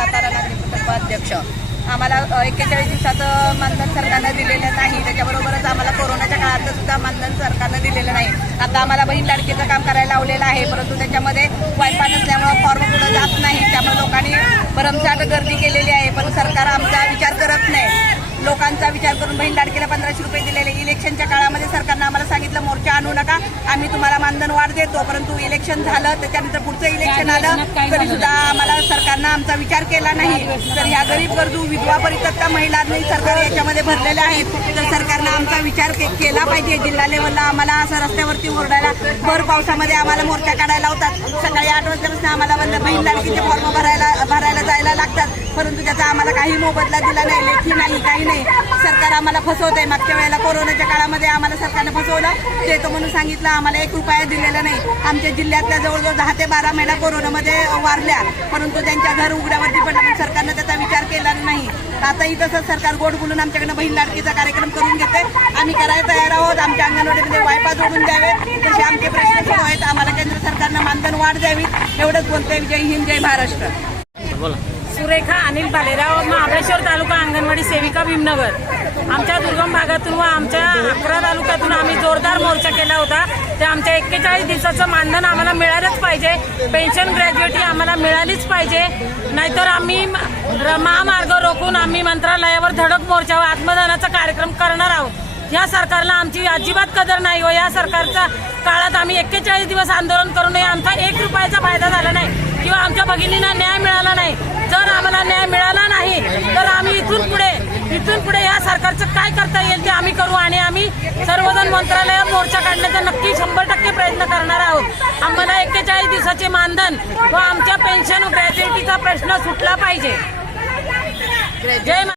सातारा नागरी प्रकल्प अध्यक्ष आम्हाला एक्केचाळीस दिवसाचं मानधन सरकारनं दिलेलं नाही. त्याच्याबरोबरच आम्हाला कोरोनाच्या काळात सुद्धा मानधन सरकारनं दिलेलं नाही. आता आम्हाला बहीण लाडकीचं काम करायला लावलेलं आहे. परंतु त्याच्यामध्ये वायफा नसल्यामुळं फॉर्म पुढे जात नाही. त्यामुळे लोकांनी भरमसाठ गर्दी केलेली आहे. पण सरकार आमचा विचार करत नाही. लोकांचा विचार करून बहीण लाडकीला पंधराशे रुपये दिलेले. इलेक्शनच्या काळामध्ये सरकारनं आम्हाला सांगितलं मोर्चा आणू नका. आम्ही तुम्हाला मानधन वाढ देतो. परंतु इलेक्शन झालं त्याच्यानंतर पुढचं इलेक्शन आलं तरी सुद्धा आम्हाला सरकार सरकारनं आमचा विचार केला नाही. तर ह्या गरीब गरजू विधवा परित्यक्ता महिलांनी सरकार याच्यामध्ये भरलेल्या आहेत. तर सरकारनं आमचा विचार के- केला पाहिजे. जिल्हा लेवलला आम्हाला असं रस्त्यावरती ओरडायला भर पावसामध्ये आम्हाला मोर्चा काढायला होतात सकाळी आठ वाजल्यापासून आम्हाला बंद बहीण लाडकीचे फॉर्म भरायला भरायला जायला लागतात. परंतु त्याचा आम्हाला काही मोबदला दिला नाही लेखी नाही काही नाही. सरकार आम्हाला फसवतंय. मागच्या वेळेला कोरोनाच्या काळामध्ये आम्हाला सरकारनं फसवलं. देतो म्हणून सांगितलं आम्हाला एक रुपया दिलेला नाही. आमच्या जिल्ह्यातल्या जवळजवळ दहा ते बारा महिला कोरोनामध्ये वारल्या. परंतु त्यांच्या घर उघड्यावरती पडलं पण सरकारनं त्याचा विचार केला नाही. आताही तसंच सरकार गोड बोलून आमच्याकडनं बहीण लाडकीचा कार्यक्रम करून घेते. आम्ही करायला तयार आहोत. आमच्या अंगणवाडीमध्ये वायपा जोडून द्यावे. तसे आमचे प्रश्न सुरू आहेत. आम्हाला केंद्र सरकारनं मानधन वाढ द्यावी. एवढंच बोलतोय. जय हिंद जय महाराष्ट्र. बोला. सुरेखा अनिल बालेराव महाबळेश्वर तालुका अंगणवाडी सेविका भीमनगर. आमच्या दुर्गम भागातून व आमच्या अकरा तालुक्यातून आम्ही जोरदार मोर्चा केला होता. ते आमच्या एक्केचाळीस दिवसाचं मानधन आम्हाला मिळालंच पाहिजे. पेन्शन ग्रॅज्युएटी आम्हाला मिळालीच पाहिजे. नाहीतर आम्ही म- र- महामार्ग रोखून आम्ही मंत्रालयावर धडक मोर्चा व आत्मदानाचा कार्यक्रम करणार आहोत. या सरकारला आमची अजिबात कदर नाही व या सरकारच्या काळात आम्ही एक्केचाळीस दिवस आंदोलन करूनही आमचा एक रुपयाचा फायदा झाला नाही किंवा आमच्या भगिनींना न्याय मिळाला नाही. जर मंत्रालयात मोर्चा काढण्याचा नक्की शंभर टक्के प्रयत्न करणार आहोत. आम्हाला एक्केचाळीस दिवसाचे मानधन व आमच्या पेन्शन ग्रॅज्युएटीचा प्रश्न सुटला पाहिजे. जय